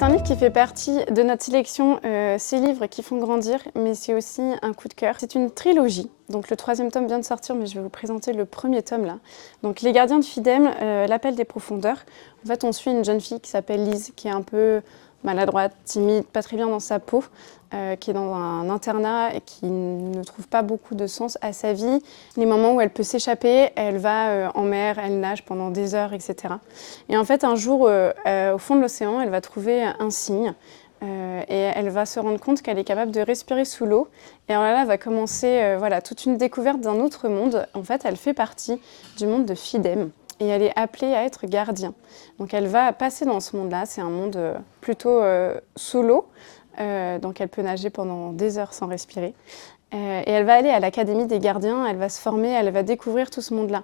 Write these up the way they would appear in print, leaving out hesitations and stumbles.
C'est un livre qui fait partie de notre sélection Ces livres qui font grandir, mais c'est aussi un coup de cœur. C'est une trilogie, donc le 3e tome vient de sortir, mais je vais vous présenter le 1er tome là. Donc Les Gardiens de Fidem, l'appel des profondeurs. En fait, on suit une jeune fille qui s'appelle Lise, qui est un peu maladroite, timide, pas très bien dans sa peau, qui est dans un internat et qui ne trouve pas beaucoup de sens à sa vie. Les moments où elle peut s'échapper, elle va en mer, elle nage pendant des heures, etc. Et en fait, un jour, au fond de l'océan, elle va trouver un cygne et elle va se rendre compte qu'elle est capable de respirer sous l'eau. Et alors là, va commencer voilà, toute une découverte d'un autre monde. En fait, elle fait partie du monde de Fidem. Et elle est appelée à être gardien. Donc elle va passer dans ce monde-là, c'est un monde plutôt sous l'eau, donc elle peut nager pendant des heures sans respirer. Et elle va aller à l'Académie des gardiens, elle va se former, elle va découvrir tout ce monde-là.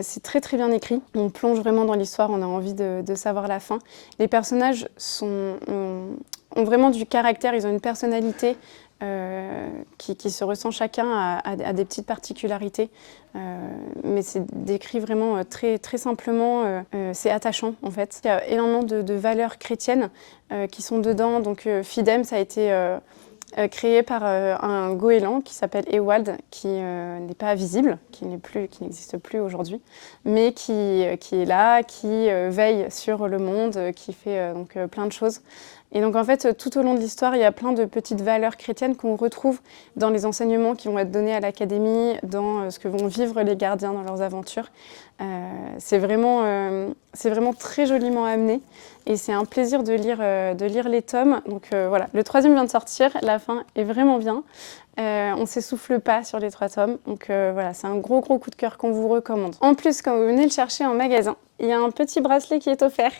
C'est très très bien écrit, on plonge vraiment dans l'histoire, on a envie de savoir la fin. Les personnages ont vraiment du caractère, ils ont une personnalité qui se ressent chacun à des petites particularités. Mais c'est décrit vraiment très, très simplement, c'est attachant en fait. Il y a énormément de valeurs chrétiennes qui sont dedans, donc Fidem, ça a été créé par un goéland qui s'appelle Ewald, qui n'est pas visible, qui n'existe plus aujourd'hui, mais qui est là, qui veille sur le monde, qui fait donc plein de choses. Et donc en fait, tout au long de l'histoire, il y a plein de petites valeurs chrétiennes qu'on retrouve dans les enseignements qui vont être donnés à l'académie, dans ce que vont vivre les gardiens dans leurs aventures. C'est vraiment très joliment amené et c'est un plaisir de lire les tomes. Donc voilà, le 3e vient de sortir, la fin est vraiment bien. On ne s'essouffle pas sur les 3 tomes, donc voilà, c'est un gros coup de cœur qu'on vous recommande. En plus, quand vous venez le chercher en magasin, il y a un petit bracelet qui est offert.